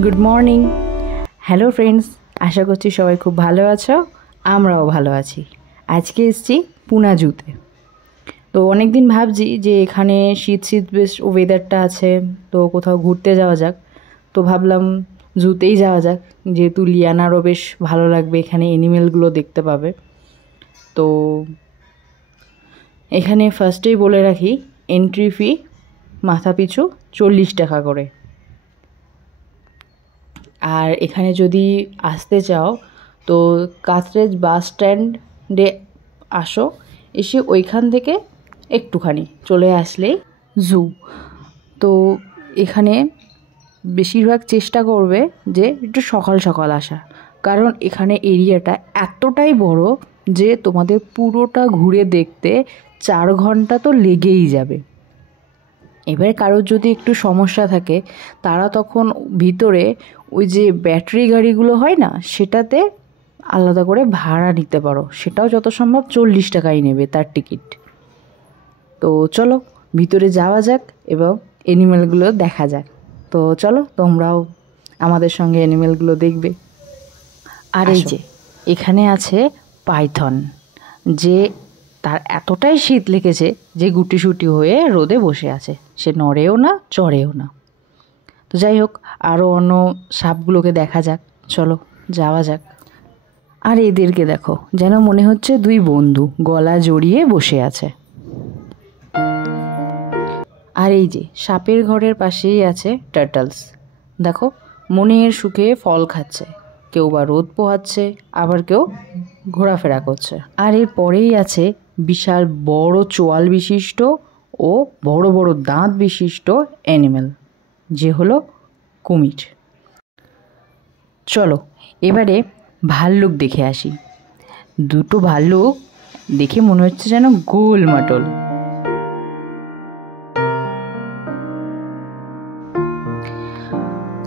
Good morning. Hello friends, আশা করছি সবাই খুব ভালো আছো। আমরাও ভালো আছি। আজকে এসেছি পুনা জুতে। তো অনেক দিন ভাবছি যে এখানে শীত শীত বেশ ওয়েদারটা আছে, তো কোথাও ঘুরতে যাওয়া যাক। তো ভাবলাম জুতেই যাওয়া যাক, যেহেতু লিয়ানারও বেশ ভালো লাগবে, এখানে অ্যানিমেলগুলো দেখতে পাবে। তো এখানে ফার্স্টেই বলে রাখি, এন্ট্রি ফি মাথাপিছু 40 টাকা করে। আর এখানে যদি আসতে চাও তো কাথরেজ বাস স্ট্যান্ডে আসো, এসে ওইখান থেকে একটুখানি চলে আসলেই জু। তো এখানে বেশিরভাগ চেষ্টা করবে যে একটু সকাল সকাল আসা, কারণ এখানে এরিয়াটা এতটাই বড় যে তোমাদের পুরোটা ঘুরে দেখতে 4 ঘন্টা তো লেগেই যাবে। এবারে কারোর যদি একটু সমস্যা থাকে, তারা তখন ভিতরে ওই যে ব্যাটারি গাড়িগুলো হয় না, সেটাতে আলাদা করে ভাড়া নিতে পারো। সেটাও যত সম্ভব 40 টাকাই নেবে তার টিকিট। তো চলো ভিতরে যাওয়া যাক এবং অ্যানিমেলগুলো দেখা যাক। তো চলো তোমরাও আমাদের সঙ্গে অ্যানিমেলগুলো দেখবে। আর এই যে এখানে আছে পাইথন, যে তার এতটাই শীত লেগেছে যে গুটিসুটি হয়ে রোদে বসে আছে, সে নড়েও না চড়েও না। তো যাই হোক, আরও অন্য সাপগুলোকে দেখা যাক, চলো যাওয়া যাক। আর এদেরকে দেখো, যেন মনে হচ্ছে দুই বন্ধু গলা জড়িয়ে বসে আছে। আর এই যে সাপের ঘরের পাশেই আছে টার্টলস, দেখো মনের সুখে ফল খাচ্ছে, কেউ বা রোদ পোহাচ্ছে, আবার কেউ ঘোরাফেরা করছে। আর এর পরেই আছে বিশাল বড় চোয়াল বিশিষ্ট ও বড় বড় দাঁত বিশিষ্ট অ্যানিমেল, যে হলো কুমির। চলো এবারে ভাল্লুক দেখে আসি। দুটো ভাল্লুক দেখে মনে হচ্ছে যেন গোল মাটল।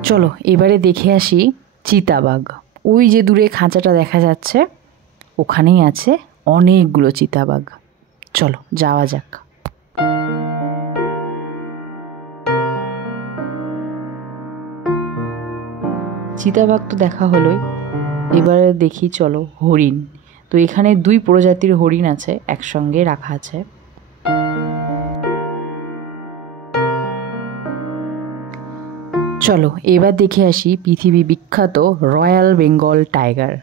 চলো এবারে দেখে আসি চিতাবাঘ। ওই যে দূরে খাঁচাটা দেখা যাচ্ছে, ওখানেই আছে অনেকগুলো চিতাবাঘ। চলো যাওয়া যাক। চিতাবাঘ তো দেখা হলোই, এবারে দেখি চলো হরিণ। তো এখানে 2 প্রজাতির হরিণ আছে, একসঙ্গে রাখা আছে। চলো এবার দেখে আসি পৃথিবী বিখ্যাত রয়্যাল বেঙ্গল টাইগার,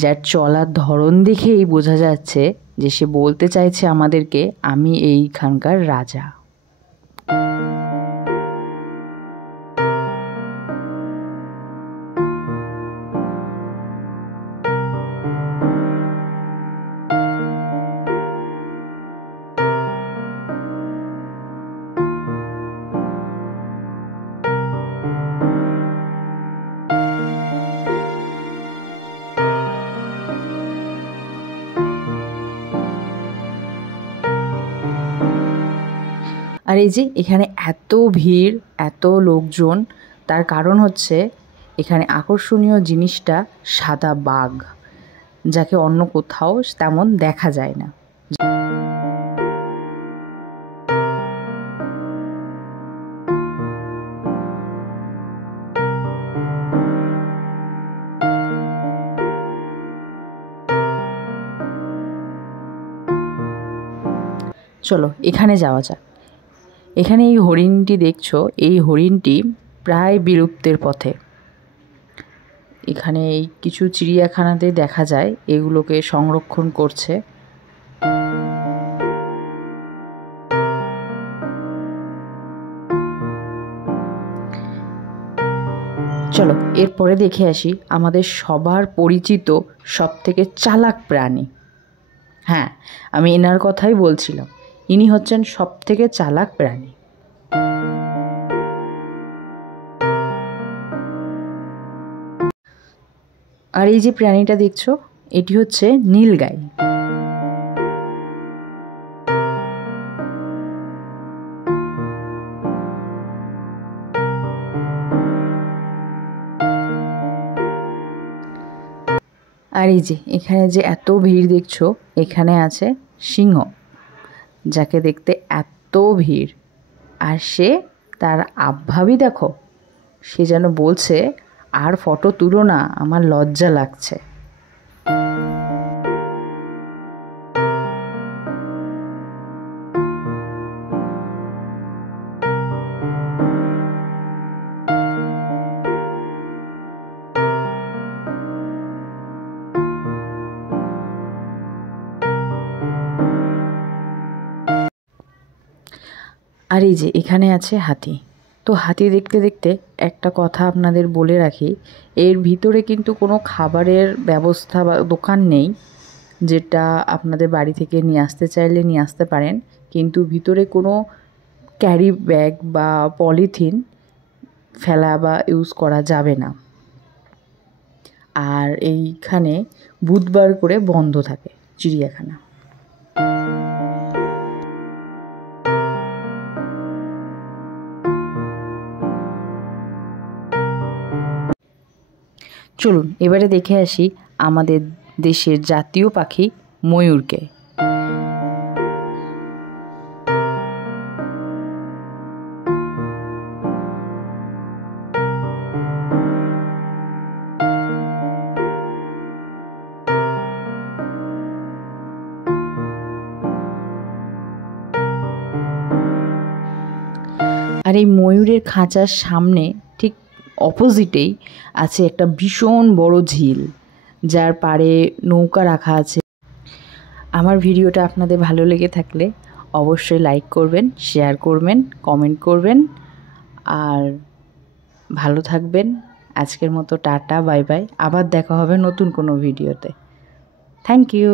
যার চলার ধরন দেখেই বোঝা যাচ্ছে যে সে বলতে চাইছে আমাদেরকে, আমি এইখানকার রাজা। আর এই যে এখানে এত ভিড়, এত লোকজন, তার কারণ হচ্ছে এখানে আকর্ষণীয় জিনিসটা সাদা বাঘ, যাকে অন্য কোথাও তেমন দেখা যায় না। চলো এখানে যাওয়া যাক। এখানে এই হরিণটি দেখছো, এই হরিণটি প্রায় বিলুপ্তের পথে। এখানে এই কিছু চিড়িয়াখানাতে দেখা যায়, এগুলোকে সংরক্ষণ করছে। চলো এরপরে দেখে আসি আমাদের সবার পরিচিত সবথেকে চালাক প্রাণী। হ্যাঁ, আমি এনার কথাই বলছিলাম, ইনি হচ্ছেন সবথেকে চালাক প্রাণী। আর এই যে প্রাণীটা দেখছো, এটি হচ্ছে নীলগাই। আর এই যে এখানে যে এত ভিড় দেখছো, এখানে আছে সিংহ, যাকে দেখতে এত ভিড়, আর সে তার আবভাবই দেখো, সে যেন বলছে, আর ফটো তুলো না, আমার লজ্জা লাগছে। আর এই যে এখানে আছে হাতি। তো হাতি দেখতে দেখতে একটা কথা আপনাদের বলে রাখি, এর ভিতরে কিন্তু কোনো খাবারের ব্যবস্থা বা দোকান নেই, যেটা আপনাদের বাড়ি থেকে নিয়ে আসতে চাইলে নিয়ে আসতে পারেন, কিন্তু ভিতরে কোনো ক্যারি ব্যাগ বা পলিথিন ফেলা বা ইউজ করা যাবে না। আর এইখানে বুধবার করে বন্ধ থাকে চিড়িয়াখানা। চলুন এবারে দেখে আসি আমাদের দেশের জাতীয় পাখি ময়ূরকে। আর এই ময়ূরের খাঁচার সামনে ঠিক অপোজিটেই আছে একটা ভীষণ বড় ঝিল, যার পাড়ে নৌকা রাখা আছে। আমার ভিডিওটা আপনাদের ভালো লেগে থাকলে অবশ্যই লাইক করবেন, শেয়ার করবেন, কমেন্ট করবেন, আর ভালো থাকবেন। আজকের মতো টাটা, বাই বাই। আবার দেখা হবে নতুন কোনো ভিডিওতে। Thank you.